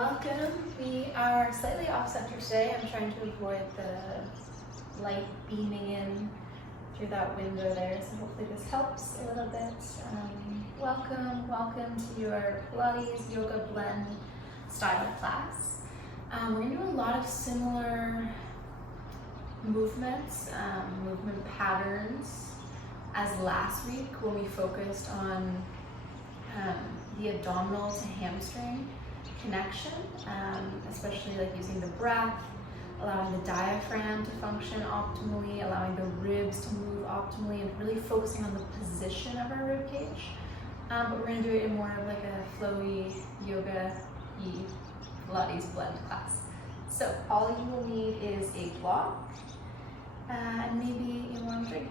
welcome. We are slightly off center today. I'm trying to avoid the light beaming in through that window there, so hopefully this helps a little bit. Welcome to your Pilates Yoga Blend style class. We're going to do a lot of similar movements, movement patterns as last week when we focused on the abdominal to hamstring connection, especially like using the breath, allowing the diaphragm to function optimally, allowing the ribs to move optimally, and really focusing on the position of our rib cage. But we're going to do it in more of like a flowy yoga-y Pilates blend class. So all you will need is a block and maybe a warm drink.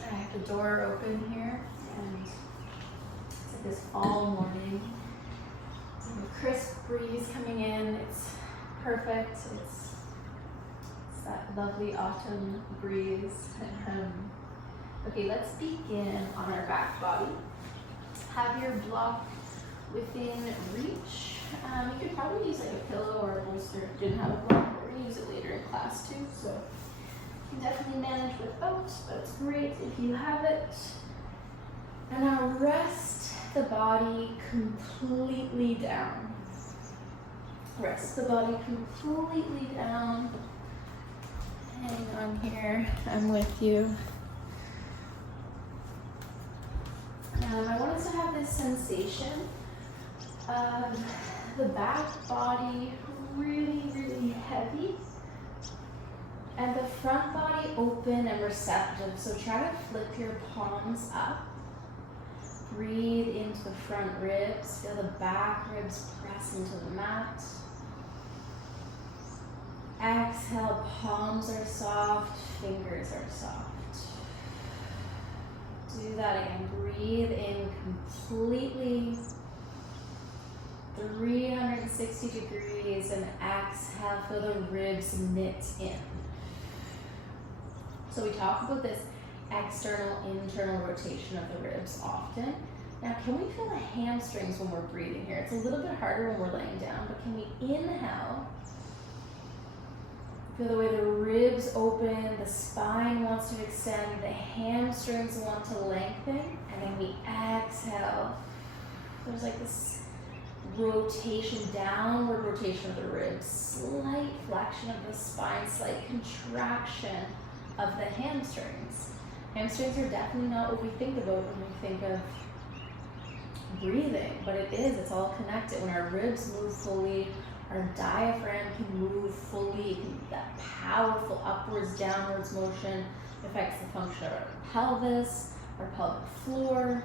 I have the door open here, and it's like this fall morning. There's a crisp breeze coming in. It's perfect. It's that lovely autumn breeze. Okay, let's begin on our back body. Have your block within reach. You could probably use like a pillow or a bolster if you didn't have a block. We're going to use it later in class too, so you can definitely manage without, but it's great if you have it. And now rest the body completely down. Rest the body completely down. Hang on here, I'm with you. I want us to have this sensation of the back body really, really heavy and the front body open and receptive. So try to flip your palms up. Breathe into the front ribs. Feel the back ribs press into the mat. Exhale, palms are soft, fingers are soft. Do that again. Breathe in completely, 360 degrees, and exhale, feel the ribs knit in. So we talk about this external, internal rotation of the ribs often. Now, can we feel the hamstrings when we're breathing here? It's a little bit harder when we're laying down, but can we inhale? Feel the way the ribs open, the spine wants to extend, the hamstrings want to lengthen, and then we exhale. There's like this rotation, downward rotation of the ribs, slight flexion of the spine, slight contraction of the hamstrings. Hamstrings are definitely not what we think about when we think of breathing, but it is, it's all connected. When our ribs move fully, our diaphragm can move fully, that powerful upwards, downwards motion affects the function of our pelvis, our pelvic floor,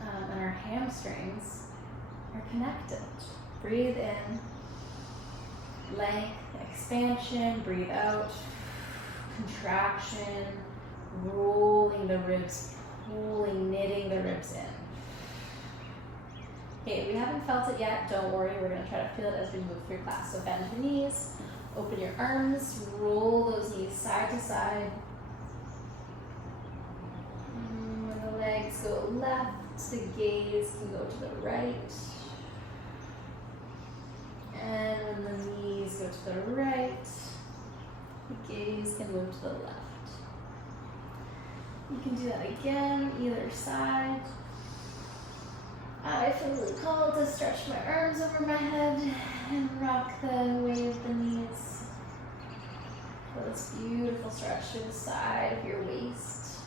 and our hamstrings are connected. Breathe in, length, expansion, breathe out, contraction, rolling the ribs, pulling, knitting the ribs in. Okay, if we haven't felt it yet, don't worry, we're going to try to feel it as we move through class. So bend the knees, open your arms, roll those knees side to side. When the legs go left, the gaze can go to the right. And when the knees go to the right, the gaze can move to the left. You can do that again, either side. I feel really called to stretch my arms over my head and rock the weight of the knees. Feel this beautiful stretch to the side of your waist.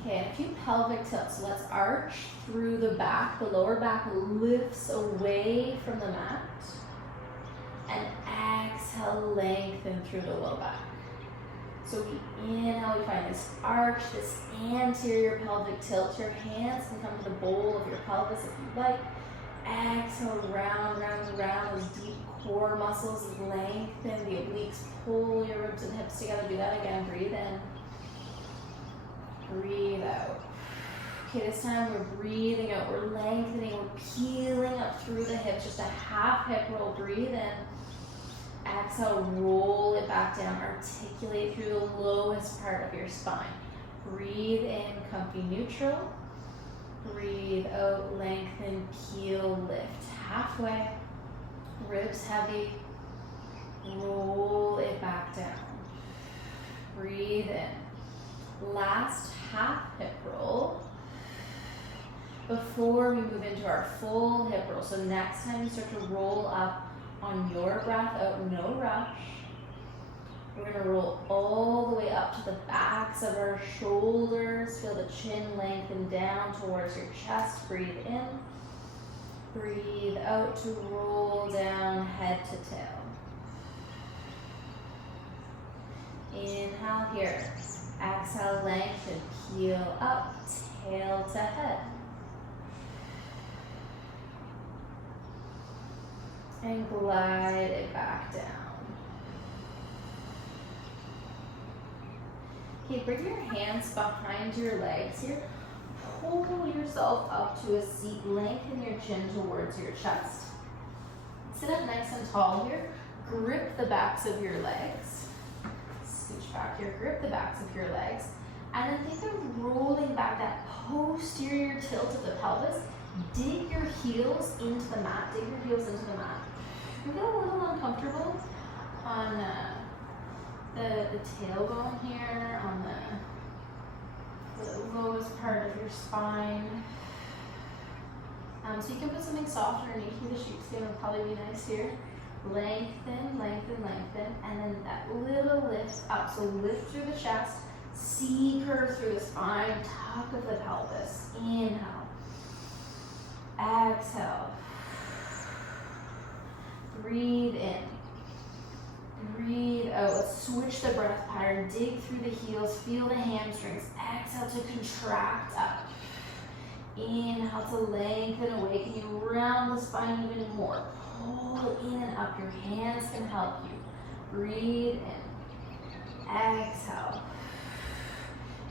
Okay, a few pelvic tilts. So let's arch through the back. The lower back lifts away from the mat. And exhale, lengthen through the low back. So we inhale, we find this arch, this anterior pelvic tilt. Your hands can come to the bowl of your pelvis if you like. Exhale, round, round, round. Those deep core muscles lengthen. The obliques pull your ribs and hips together. Do that again. Breathe in. Breathe out. Okay, this time we're breathing out. We're lengthening. We're peeling up through the hips. Just a half hip roll. Breathe in. Exhale, roll it back down. Articulate through the lowest part of your spine. Breathe in, comfy neutral. Breathe out, lengthen, peel, lift. Halfway, ribs heavy. Roll it back down. Breathe in. Last half hip roll before we move into our full hip roll. So next time you start to roll up on your breath out, no rush. We're gonna roll all the way up to the backs of our shoulders. Feel the chin lengthen down towards your chest. Breathe in. Breathe out to roll down head to tail. Inhale here. Exhale, lengthen, peel up, tail to head. And glide it back down. Okay, bring your hands behind your legs here. Pull yourself up to a seat. Lengthen your chin towards your chest. Sit up nice and tall here. Grip the backs of your legs. Scooch back here. Grip the backs of your legs. And then think of rolling back that posterior tilt of the pelvis. Dig your heels into the mat. Dig your heels into the mat. You feel a little uncomfortable on the tailbone here, on the lowest part of your spine. So you can put something softer underneath you. The sheepskin would probably be nice here. Lengthen, lengthen, lengthen, and then that little lift up. So lift through the chest, C-curve through the spine, tuck of the pelvis. Inhale. Exhale. Breathe in. Breathe out. Let's switch the breath pattern. Dig through the heels. Feel the hamstrings. Exhale to contract up. Inhale to lengthen away. Can you round the spine even more? Pull in and up. Your hands can help you. Breathe in. Exhale.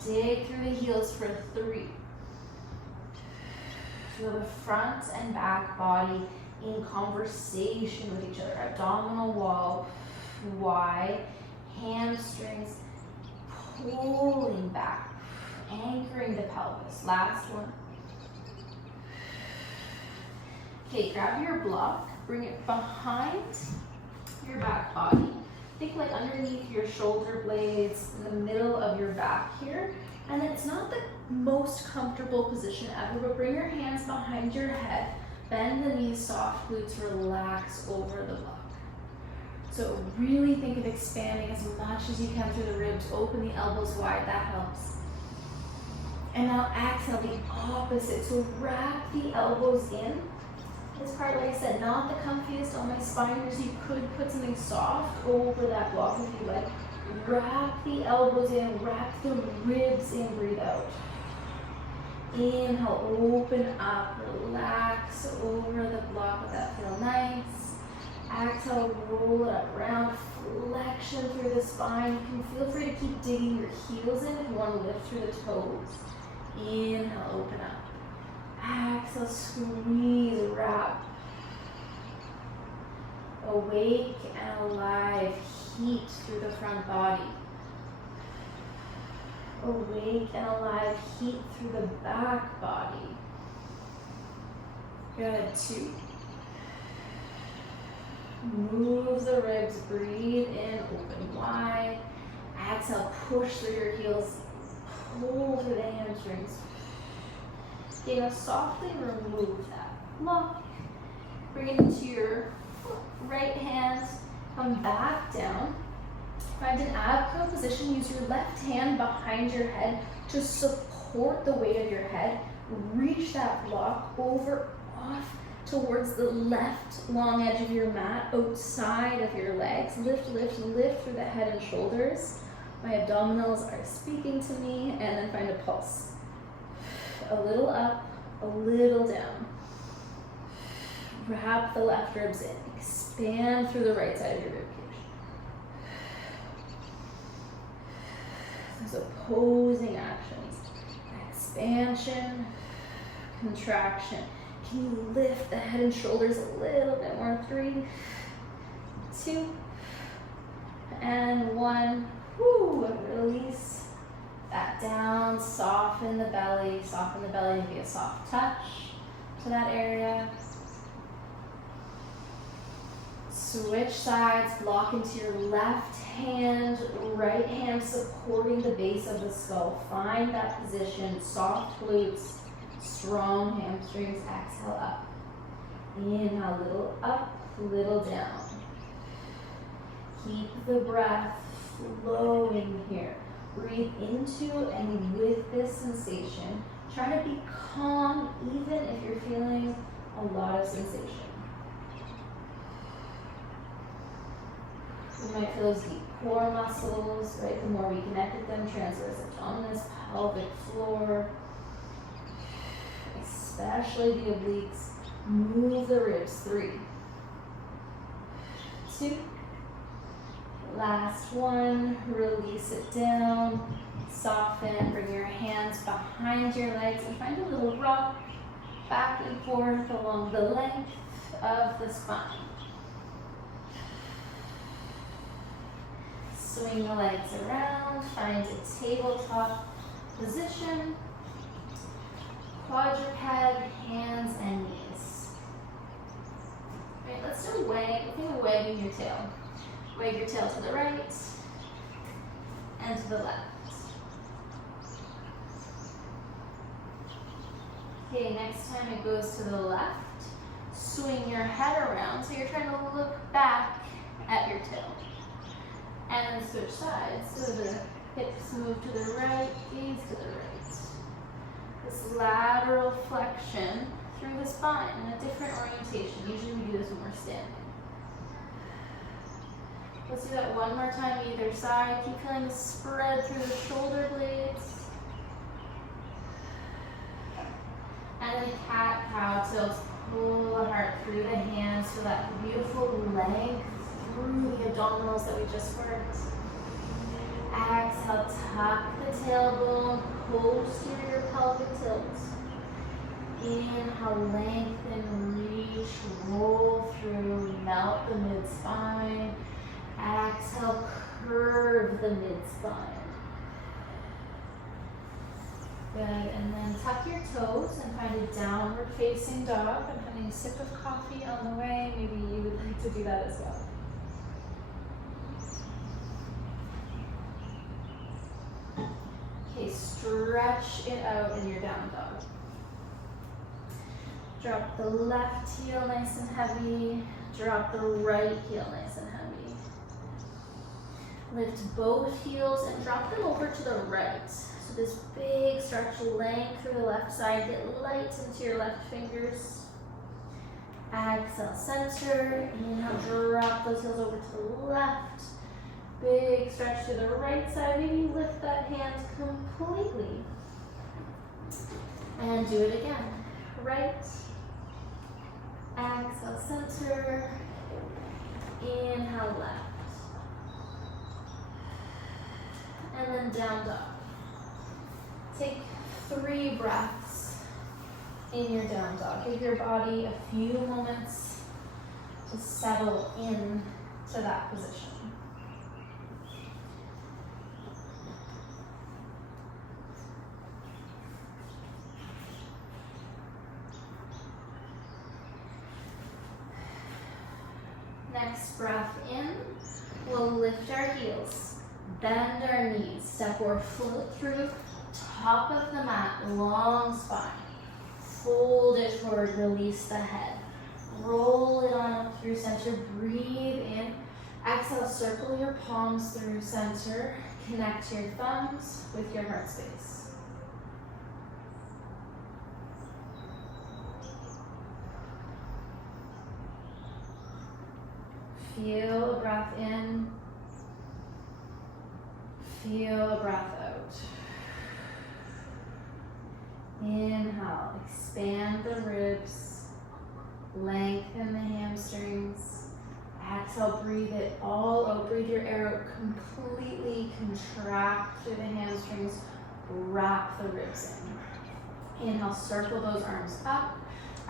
Dig through the heels for 3. Feel the front and back body in conversation with each other. Abdominal wall wide, hamstrings pulling back, anchoring the pelvis. Last one. Okay, grab your block, bring it behind your back body. Think like underneath your shoulder blades, in the middle of your back here. And then it's not the most comfortable position ever, but bring your hands behind your head. Bend the knees, soft glutes, relax over the block. So really think of expanding as much as you can through the ribs. Open the elbows wide, that helps. And now exhale the opposite. So wrap the elbows in. This part, like I said, not the comfiest on my spine, so you could put something soft over that block if you like. Wrap the elbows in, wrap the ribs in, breathe out. Inhale, open up, relax over the block. Let that feel nice. Exhale, roll it up, round flexion through the spine. You can feel free to keep digging your heels in if you want to lift through the toes. Inhale, open up. Exhale, squeeze, wrap. Awake and alive, heat through the front body. Awake and alive, heat through the back body. Good, 2. Move the ribs, breathe in, open wide. Exhale, push through your heels, pull through the hamstrings. Okay, now softly remove that block. Bring it into your right hand, come back down. Find an 𝐬𝐫𝐞𝐿 position. Use your left hand behind your head to support the weight of your head. Reach that block over, off towards the left long edge of your mat, outside of your legs. Lift, lift, lift through the head and shoulders. My abdominals are speaking to me, and then find a pulse. A little up, a little down. Wrap the left ribs in. Expand through the right side of your ribcage. Those opposing actions. Expansion, contraction. Can you lift the head and shoulders a little bit more? 3, 2, and 1. Woo, release back down, soften the belly, maybe a soft touch to that area. Switch sides, block into your left hand, right hand supporting the base of the skull. Find that position, soft glutes, strong hamstrings. Exhale up. Inhale, little up, little down. Keep the breath flowing here. Breathe into and with this sensation. Try to be calm even if you're feeling a lot of sensation. You might feel those deep core muscles, right? The more we connect with them, transverse abdominis, pelvic floor, especially the obliques. Move the ribs. 3, 2, last one. Release it down, soften, bring your hands behind your legs and find a little rock back and forth along the length of the spine. Swing the legs around, find a tabletop position, quadruped, hands and knees. Right, let's do wagging your tail. Wag your tail to the right and to the left. Okay, next time it goes to the left, swing your head around so you're trying to look back at your tail. And then switch sides, so the hips move to the right, gaze to the right. This lateral flexion through the spine in a different orientation. Usually we do this when we're standing. Let's do that one more time, either side. Keep feeling the spread through the shoulder blades. And then cat-cow tilts. Pull the heart through the hands for that beautiful length through the abdominals that we just worked. Exhale, tuck the tailbone, posterior pelvic tilt. Inhale, lengthen, reach, roll through, melt the mid-spine. Exhale, curve the mid-spine. Good, and then tuck your toes and find a downward facing dog. I'm having a sip of coffee on the way. Maybe you would like to do that as well. Okay, stretch it out in your down dog. Drop the left heel nice and heavy. Drop the right heel nice and heavy. Lift both heels and drop them over to the right. So this big stretch length through the left side. Get light into your left fingers. Exhale, center. Inhale, drop those heels over to the left. Big stretch to the right side. Maybe lift that hand completely. And do it again. Right. Exhale, center. Inhale, left. And then down dog. Take 3 breaths in your down dog. Give your body a few moments to settle in to that position. Next breath in, we'll lift our heels, bend our knees, step or float through, top of the mat, long spine. Fold it forward, release the head. Roll it on up through center, breathe in. Exhale, circle your palms through center. Connect your thumbs with your heart space. Feel a breath in. Feel a breath out. Inhale, expand the ribs, lengthen the hamstrings. Exhale, breathe it all out. Breathe your air out completely. Contract through the hamstrings. Wrap the ribs in. Inhale, circle those arms up.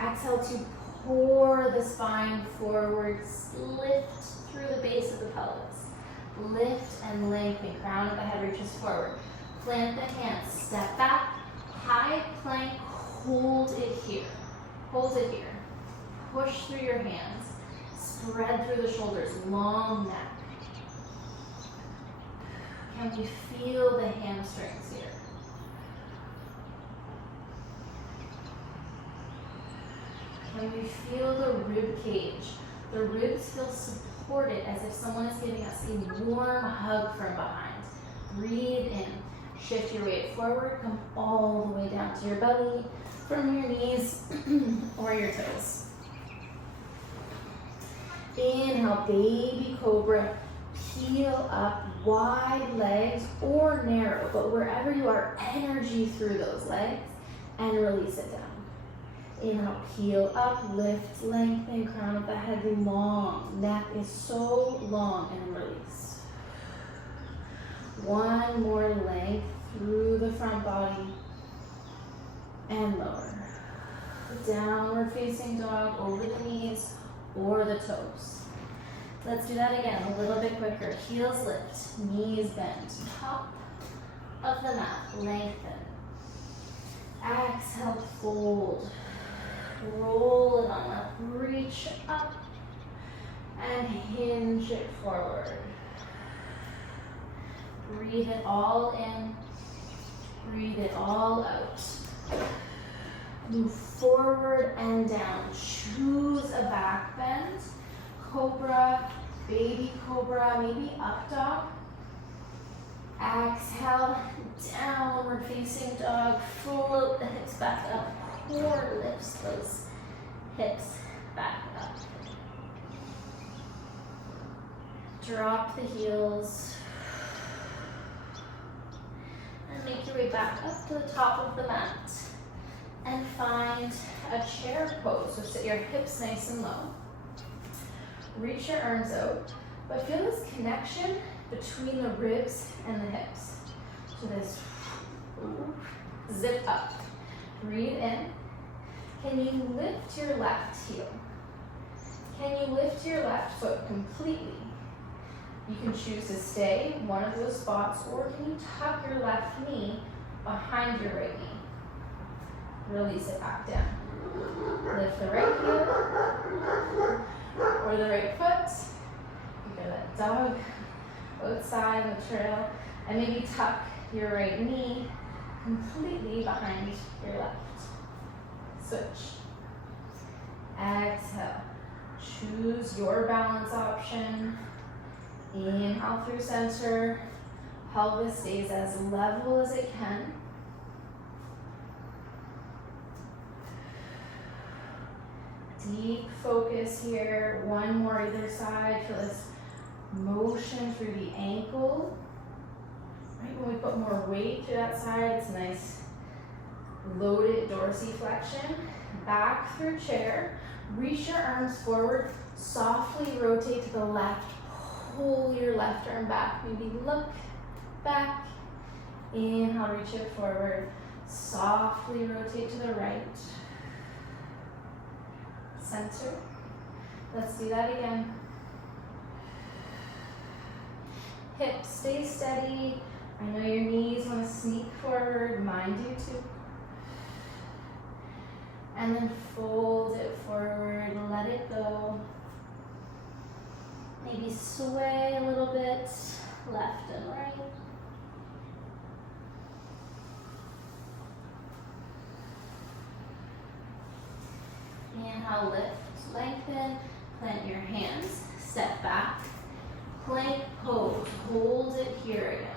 Exhale to pour the spine forwards. Lift through the base of the pelvis. Lift and lengthen. Crown of the head reaches forward. Plant the hands, step back, high plank, hold it here. Hold it here. Push through your hands, spread through the shoulders, long neck. Can we feel the hamstrings here? Can we feel the rib cage? The ribs feel supported as if someone is giving us a warm hug from behind. Breathe in. Shift your weight forward. Come all the way down to your belly from your knees or your toes. Inhale, baby cobra. Peel up, wide legs or narrow, but wherever you are, energy through those legs and release it down. Inhale, peel up, lift, lengthen, crown of the head long. Neck is so long and release. One more length through the front body and lower. Downward facing dog over the knees or the toes. Let's do that again, a little bit quicker. Heels lift, knees bend, top of the mat, lengthen. Exhale, fold. Roll it on up, reach up, and hinge it forward. Breathe it all in, breathe it all out. Move forward and down. Choose a back bend. Cobra, baby cobra, maybe up dog. Exhale, downward facing dog. Float the hips back up. Core lifts those hips back up. Drop the heels. And make your way back up to the top of the mat. And find a chair pose. So sit your hips nice and low. Reach your arms out, but feel this connection between the ribs and the hips. So this zip up. Breathe in. Can you lift your left heel? Can you lift your left foot completely? You can choose to stay one of those spots, or can you tuck your left knee behind your right knee? Release it back down. Lift the right heel or the right foot. You got that dog outside on the trail, and maybe tuck your right knee completely behind your left. Switch. Exhale. Choose your balance option. Inhale through center. Pelvis stays as level as it can. Deep focus here. One more either side. Feel this motion through the ankle. Right, when we put more weight to that side, it's nice loaded dorsiflexion. Back through chair. Reach your arms forward. Softly rotate to the left. Pull your left arm back. Maybe look back. Inhale, reach it forward. Softly rotate to the right. Center. Let's do that again. Hips stay steady. I know your knees want to sneak forward. Mine do too. And then fold it forward. Let it go. Maybe sway a little bit, left and right. Inhale, lift, lengthen, plant your hands, step back, plank pose, hold it here again.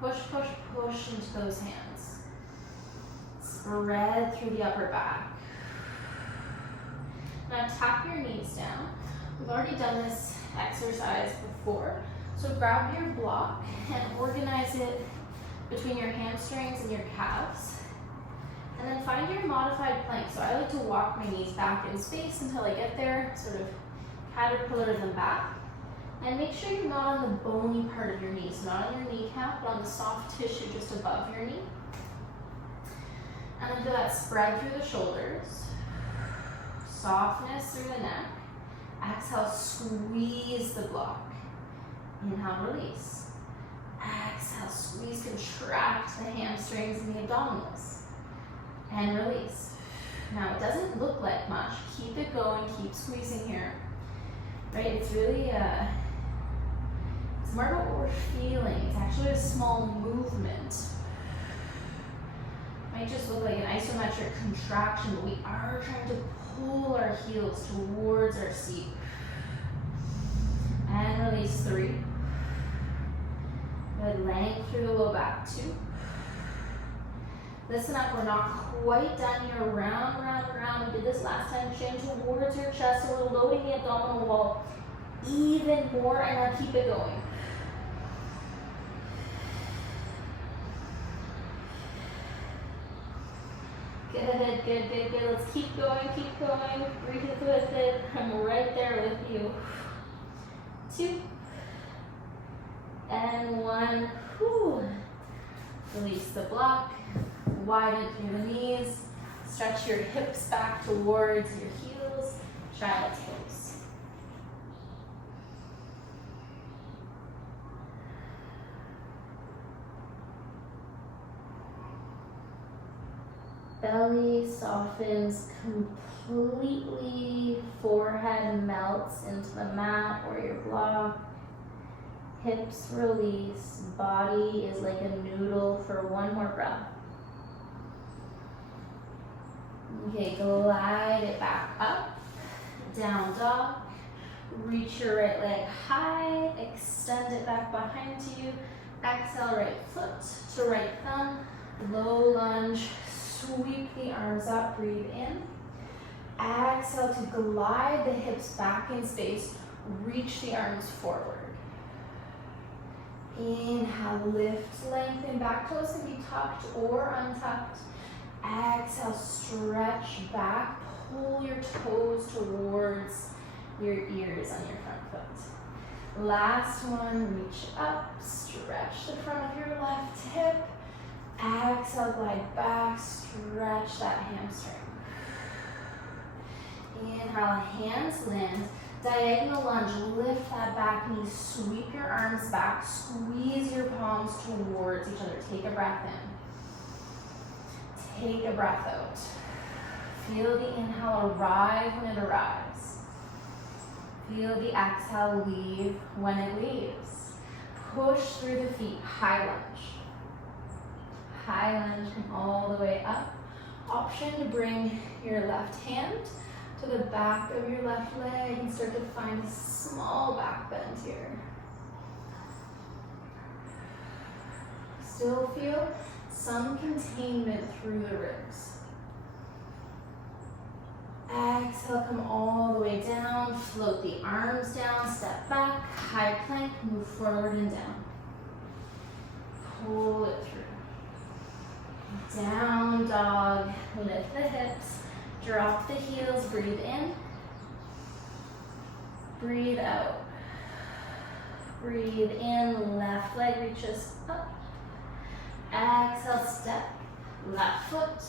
Push, push, push into those hands. Spread through the upper back. Now tap your knees down. We've already done this exercise before, so grab your block and organize it between your hamstrings and your calves. And then find your modified plank. So I like to walk my knees back in space until I get there, sort of caterpillar them back. And make sure you're not on the bony part of your knee, so not on your kneecap, but on the soft tissue just above your knee. And then feel that spread through the shoulders. Softness through the neck. Exhale, squeeze the block. Inhale, release. Exhale, squeeze, contract the hamstrings and the abdominals. And release. Now, it doesn't look like much. Keep it going, keep squeezing here. Right, it's really, it's more about what we're feeling. It's actually a small movement. Might just look like an isometric contraction, but we are trying to pull our heels towards our seat. And release 3. Good, length through the low back, 2. Listen up, we're not quite done here. Round, round, round. We did this last time. Chin towards your chest, so we're loading the abdominal wall even more, and now keep it going. Good, good, good, good. Let's keep going, keep going. Breathe with it. I'm right there with you. 2. And 1. Whew. Release the block. Widen through the knees. Stretch your hips back towards your heels. Child's pose. Belly softens completely. Forehead melts into the mat or your block. Hips release. Body is like a noodle for one more breath. Okay, glide it back up. Down dog. Reach your right leg high. Extend it back behind you. Exhale, right foot to right thumb. Low lunge. Sweep the arms up, breathe in. Exhale to glide the hips back in space. Reach the arms forward. Inhale, lift, lengthen. Back toes can be tucked or untucked. Exhale, stretch back. Pull your toes towards your ears on your front foot. Last one, reach up. Stretch the front of your left hip. Exhale, glide back, stretch that hamstring. Inhale, hands land. Diagonal lunge, lift that back knee, sweep your arms back, squeeze your palms towards each other. Take a breath in. Take a breath out. Feel the inhale arrive when it arrives. Feel the exhale leave when it leaves. Push through the feet, high lunge. High lunge, come all the way up. Option to bring your left hand to the back of your left leg and start to find a small back bend here. Still feel some containment through the ribs. Exhale, come all the way down. Float the arms down, step back, high plank, move forward and down. Pull it through. Down dog, lift the hips, drop the heels, breathe in, breathe out. Breathe in, left leg reaches up. Exhale, step, left foot,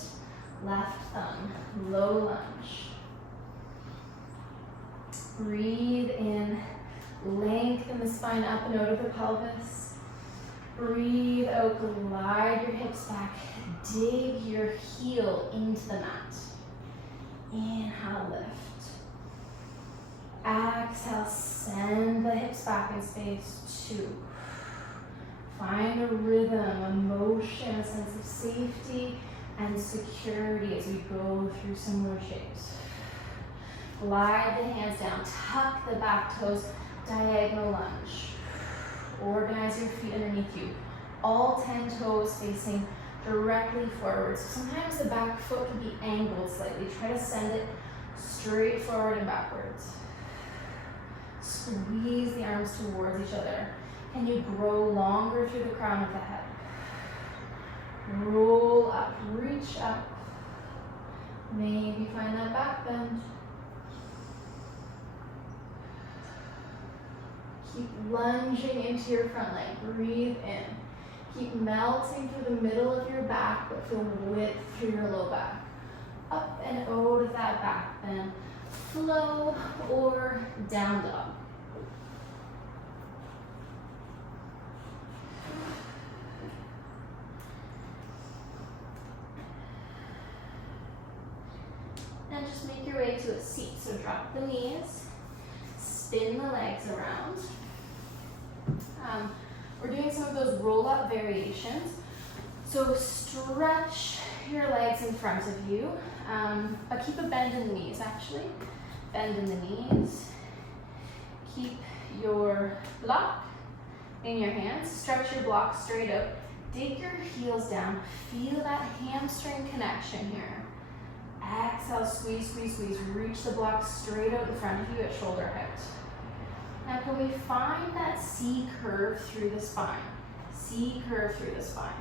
left thumb, low lunge. Breathe in, lengthen the spine up and out of the pelvis. Breathe out, glide your hips back. Dig your heel into the mat. Inhale, lift. Exhale, send the hips back in space. 2. Find a rhythm, a motion, a sense of safety and security as we go through similar shapes. Glide the hands down, tuck the back toes, diagonal lunge. Organize your feet underneath you. All 10 toes facing directly forward. So sometimes the back foot can be angled slightly. Try to send it straight forward and backwards. Squeeze the arms towards each other. Can you grow longer through the crown of the head? Roll up, reach up. Maybe find that back bend. Keep lunging into your front leg. Breathe in. Keep melting through the middle of your back, but feel width through your low back. Up and out of that back bend. Flow or down dog. then just make your way to a seat. So drop the knees, spin the legs around. We're doing some of those roll-up variations. So stretch your legs in front of you, but keep a bend in the knees actually. Bend in the knees. Keep your block in your hands. Stretch your block straight out. Dig your heels down. Feel that hamstring connection here. Exhale, squeeze, squeeze, squeeze. Reach the block straight out in front of you at shoulder height. Now can we find that C curve through the spine? C curve through the spine.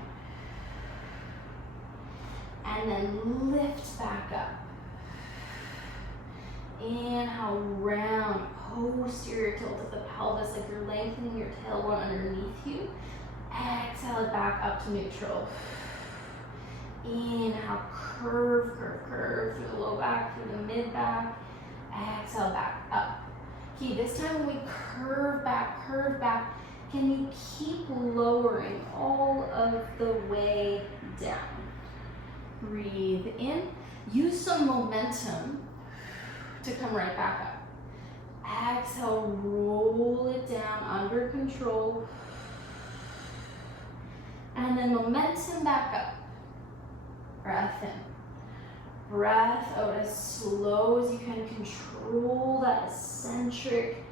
And then lift back up. Inhale, round, posterior tilt of the pelvis, like you're lengthening your tailbone underneath you. Exhale it back up to neutral. Inhale, curve, curve, curve through the low back, through the mid back. Exhale, back up. Okay, this time when we curve back, can you keep lowering all of the way down? Breathe in. Use some momentum to come right back up. Exhale, roll it down under control. And then momentum back up. Breath in. Breath out as slow as you can. Control that eccentric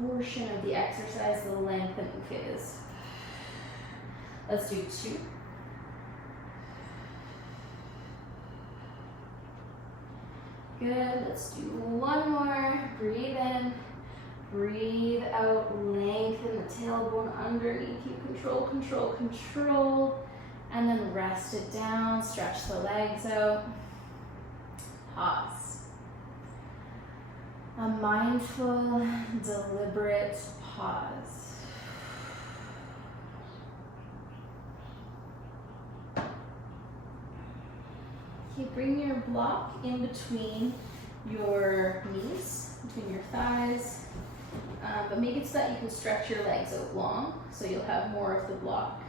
portion of the exercise, the lengthening phase. Let's do 2. Good, let's do 1 more. Breathe in, breathe out, lengthen the tailbone underneath you. Control, control, control. And then rest it down, stretch the legs out. Pause. A mindful, deliberate pause. Okay, bring your block in between your knees, between your thighs, but make it so that you can stretch your legs out long, so you'll have more of the block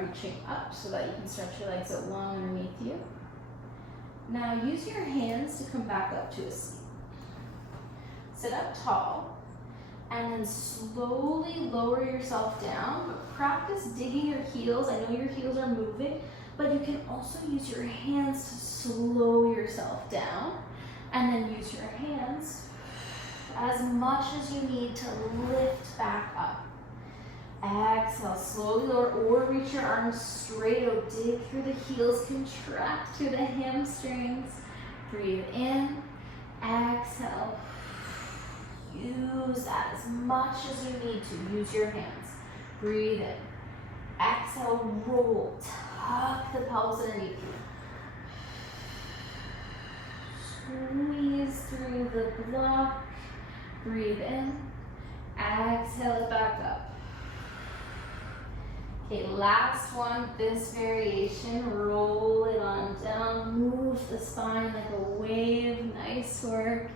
reaching up so that you can stretch your legs out long underneath you. Now use your hands to come back up to a seat. Sit up tall, and then slowly lower yourself down, but practice digging your heels. I know your heels are moving, but you can also use your hands to slow yourself down, and then use your hands as much as you need to lift back up. Exhale, slowly lower, or reach your arms straight out. Dig through the heels, contract through the hamstrings. Breathe in, exhale. Use that as much as you need to. Use your hands. Breathe in. Exhale, roll. Tuck the pelvis underneath you. Squeeze through the block. Breathe in. Exhale it back up. Okay, last one, this variation. Roll it on down. Move the spine like a wave. Nice work.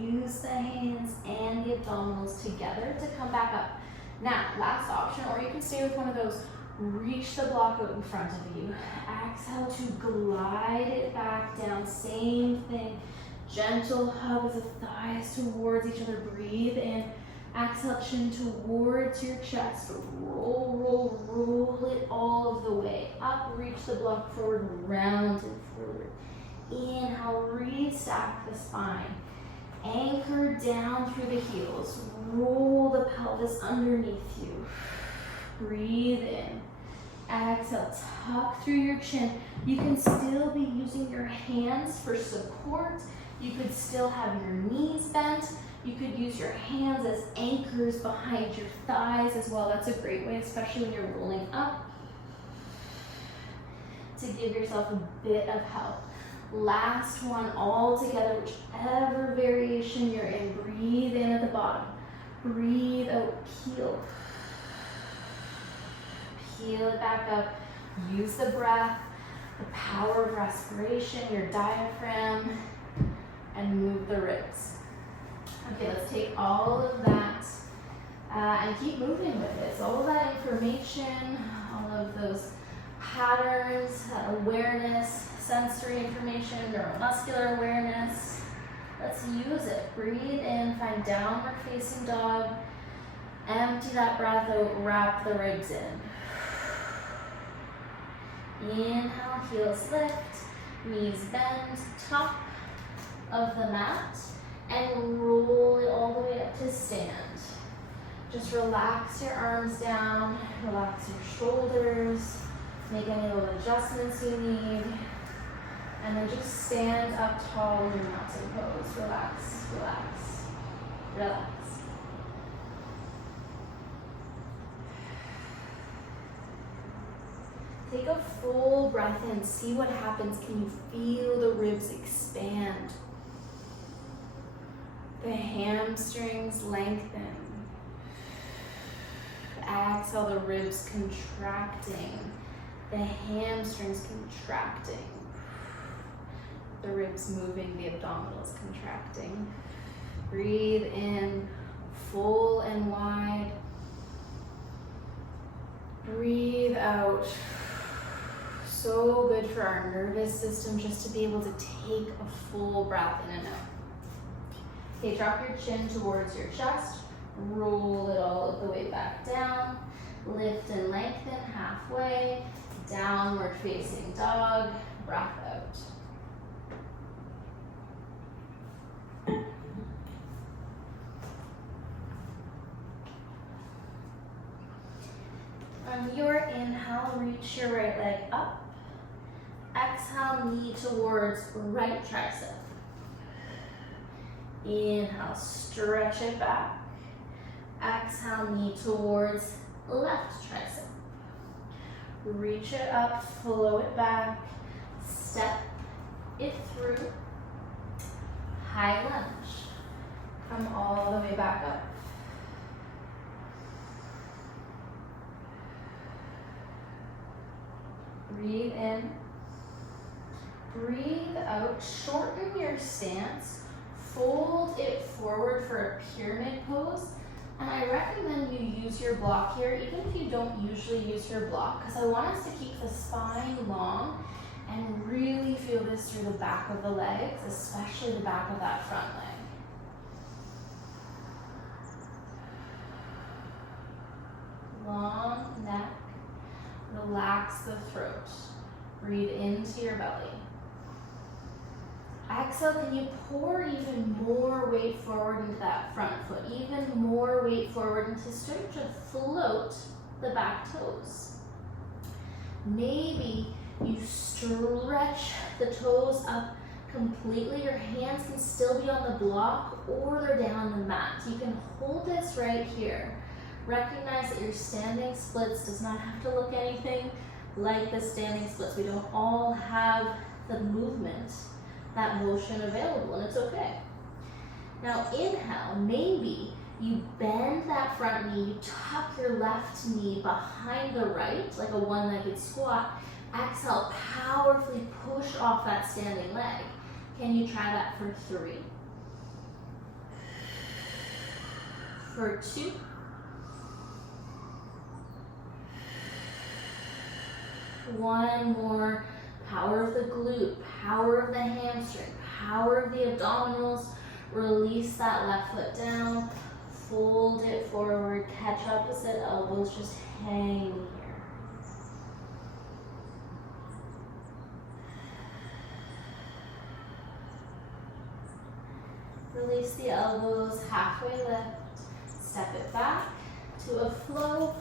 Use the hands and the abdominals together to come back up. Now, last option, or you can stay with one of those. Reach the block out in front of you. Exhale to glide it back down. Same thing. Gentle hug the thighs towards each other. Breathe in. Exhale, chin towards your chest. Roll, roll, roll it all of the way up. Reach the block forward, round and forward. Inhale, restack the spine. Anchor down through the heels. Roll the pelvis underneath you. Breathe in. Exhale, tuck through your chin. You can still be using your hands for support. You could still have your knees bent. You could use your hands as anchors behind your thighs as well. That's a great way, especially when you're rolling up, to give yourself a bit of help. Last one all together, whichever variation you're in. Breathe in at the bottom. Breathe out, peel. Peel it back up. Use the breath, the power of respiration, your diaphragm, and move the ribs. Okay, let's take all of that and keep moving with it. So all of that information, all of those patterns, that awareness. sensory information, neuromuscular awareness. Let's use it. Breathe in, find downward facing dog. Empty that breath out, wrap the ribs in. Inhale, heels lift, knees bend, top of the mat, and roll it all the way up to stand. Just relax your arms down, relax your shoulders, make any little adjustments you need, and then just stand up tall in your mountain pose. Relax, relax, relax. Take a full breath in, see what happens. Can you feel the ribs expand? The hamstrings lengthen. Exhale, the ribs contracting. The hamstrings contracting. The ribs moving, the abdominals contracting. Breathe in, full and wide. Breathe out. So good for our nervous system just to be able to take a full breath in and out. Okay, drop your chin towards your chest. Roll it all the way back down. Lift and lengthen halfway. Downward facing dog. Breath out. On your inhale, reach your right leg up. Exhale, knee towards right tricep. Inhale, stretch it back. Exhale, knee towards left tricep. Reach it up, flow it back. Step it through. High lunge. Come all the way back up. Breathe in. Breathe out. Shorten your stance. Fold it forward for a pyramid pose. And I recommend you use your block here, even if you don't usually use your block, because I want us to keep the spine long and really feel this through the back of the legs, especially the back of that front leg. Long neck. Relax the throat. Breathe into your belly. Exhale, can you pour even more weight forward into that front foot? Even more weight forward into start to float the back toes. Maybe you stretch the toes up completely. Your hands can still be on the block or they're down the mat. You can hold this right here. Recognize that your standing splits does not have to look anything like the standing splits. We don't all have the movement, that motion available, and it's okay. Now inhale, maybe you bend that front knee, you tuck your left knee behind the right, like a one-legged squat. Exhale, powerfully push off that standing leg. Can you try that for 3? For 2. One more. Power of the glute, power of the hamstring, power of the abdominals. Release that left foot down, fold it forward, catch opposite elbows, just hang here. Release the elbows, halfway lift, step it back to a flow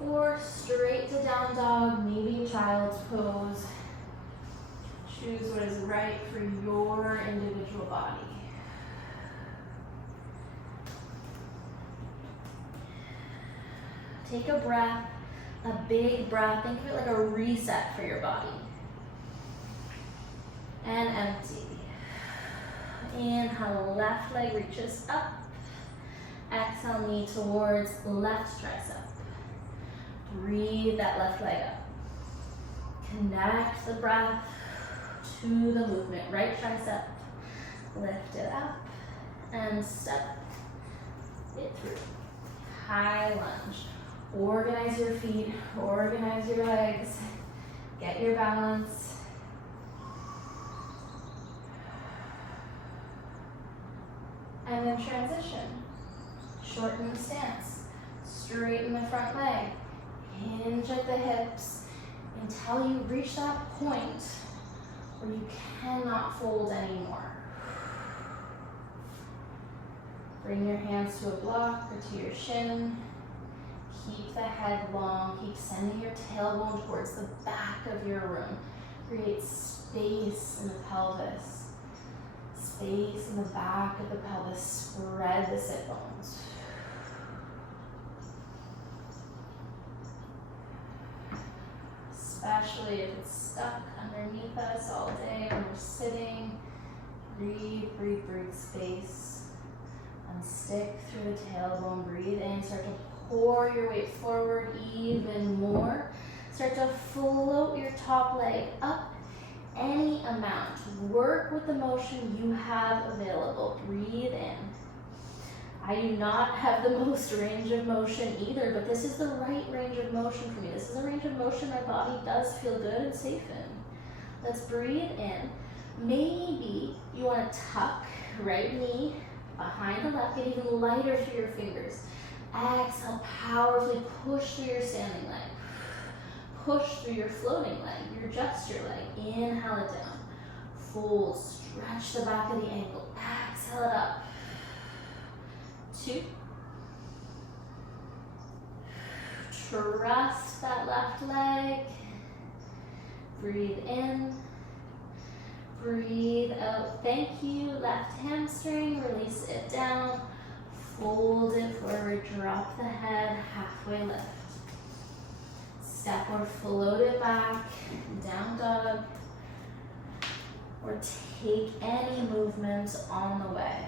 or straight to down dog, maybe child's pose. Choose what is right for your individual body. Take a breath, a big breath. Think of it like a reset for your body. And empty. Inhale, left leg reaches up. Exhale, knee towards left tricep. Breathe that left leg up. Connect the breath to the movement. Right tricep, lift it up and step it through. High lunge. Organize your feet, organize your legs, get your balance. and transition. Shorten the stance. Straighten the front leg. Hinge at the hips until you reach that point where you cannot fold anymore. Bring your hands to a block or to your shin. Keep the head long. Keep sending your tailbone towards the back of your room. Create space in the pelvis. Space in the back of the pelvis. Spread the sit bones. Especially if it's stuck underneath us all day when we're sitting. Breathe, breathe, breathe, space. Unstick through the tailbone. Breathe in. Start to pour your weight forward even more. Start to float your top leg up any amount. Work with the motion you have available. Breathe in. I do not have the most range of motion either, but this is the right range of motion for me. This is a range of motion my body does feel good and safe in. Let's breathe in. Maybe you want to tuck right knee behind the left, get even lighter through your fingers. Exhale, powerfully push through your standing leg. Push through your floating leg, your gesture leg. Inhale it down. Fold, stretch the back of the ankle. Exhale it up. 2. Trust that left leg. Breathe in. Breathe out. Thank you. Left hamstring. Release it down. Fold it forward. Drop the head. Halfway lift. Step or float it back. Down dog. Or take any movement on the way.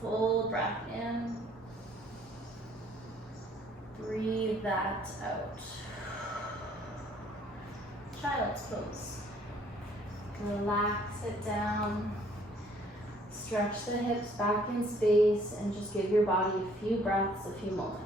Full breath in. Breathe that out. Child's pose. Relax it down. Stretch the hips back in space and just give your body a few breaths, a few moments.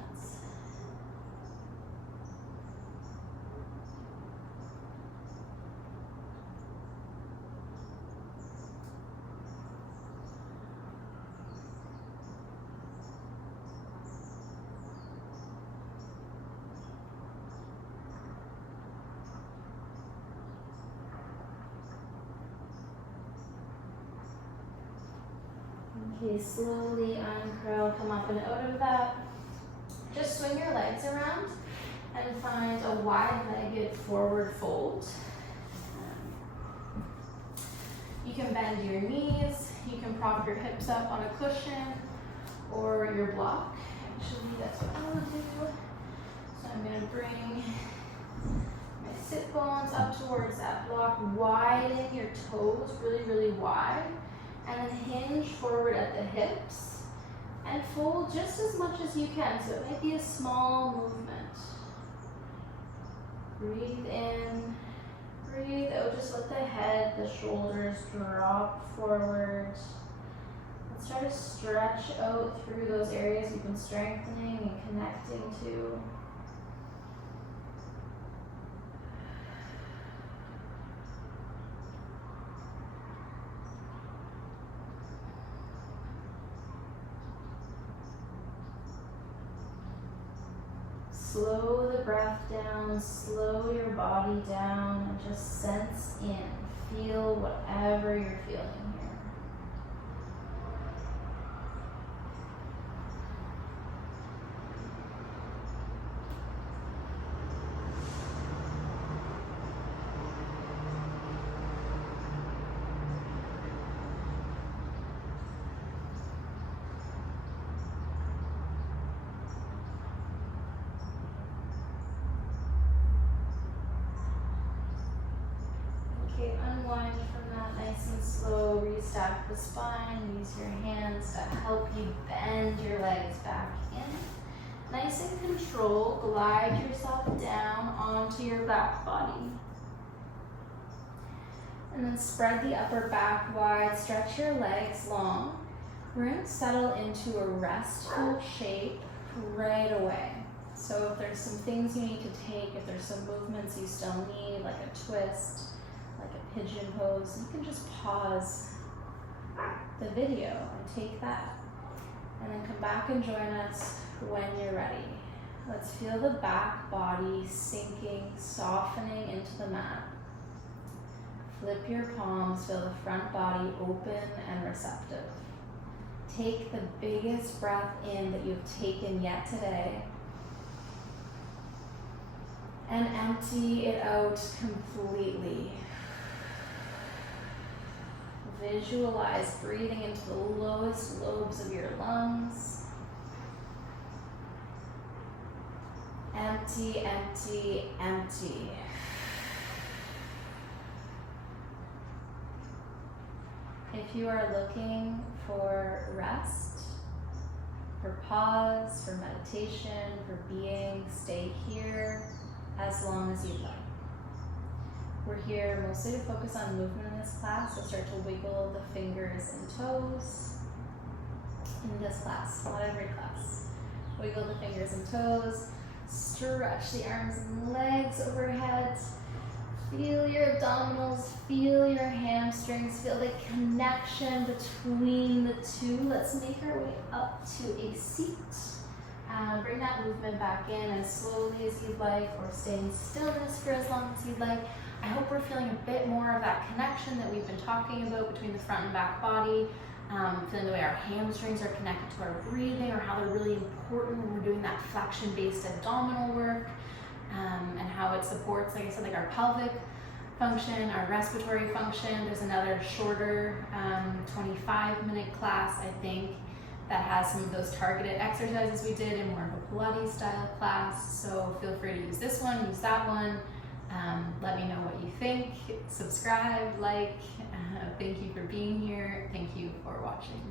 Okay, slowly uncurl, come up and out of that. Just swing your legs around and find a wide-legged forward fold. You can bend your knees, you can prop your hips up on a cushion or your block. Actually, that's what I'm gonna do. So I'm gonna bring my sit bones up towards that block. Widen your toes really, really wide. And then hinge forward at the hips and fold just as much as you can. So it might be a small movement. Breathe in, breathe out. Just let the head, the shoulders drop forward. Let's try to stretch out through those areas you've been strengthening and connecting to. Slow the breath down, slow your body down, and just sense in. Feel whatever you're feeling here. Okay, unwind from that nice and slow. Restack the spine. Use your hands to help you bend your legs back in. Nice and controlled. Glide yourself down onto your back body. And then spread the upper back wide. Stretch your legs long. We're going to settle into a restful shape right away. So if there's some things you need to take, if there's some movements you still need, like a twist, like a pigeon pose, you can just pause the video and take that. And then come back and join us when you're ready. Let's feel the back body sinking, softening into the mat. Flip your palms, feel the front body open and receptive. Take the biggest breath in that you've taken yet today. And empty it out completely. Visualize breathing into the lowest lobes of your lungs. Empty, empty, empty. If you are looking for rest, for pause, for meditation, for being, stay here as long as you'd like. We're here mostly to focus on movement in this class, so start to wiggle the fingers and toes in this class, not every class. Wiggle the fingers and toes, stretch the arms and legs overhead. Feel your abdominals, feel your hamstrings, feel the connection between the two. Let's make our way up to a seat. Bring that movement back in as slowly as you'd like, or stay in stillness for as long as you'd like. I hope we're feeling a bit more of that connection that we've been talking about between the front and back body, feeling the way our hamstrings are connected to our breathing, or how they're really important when we're doing that flexion-based abdominal work, and how it supports, like I said, like our pelvic function, our respiratory function. There's another shorter 25-minute class, I think, that has some of those targeted exercises we did in more of a Pilates style class. So feel free to use this one, use that one. Let me know what you think. Subscribe, like. Thank you for being here. Thank you for watching.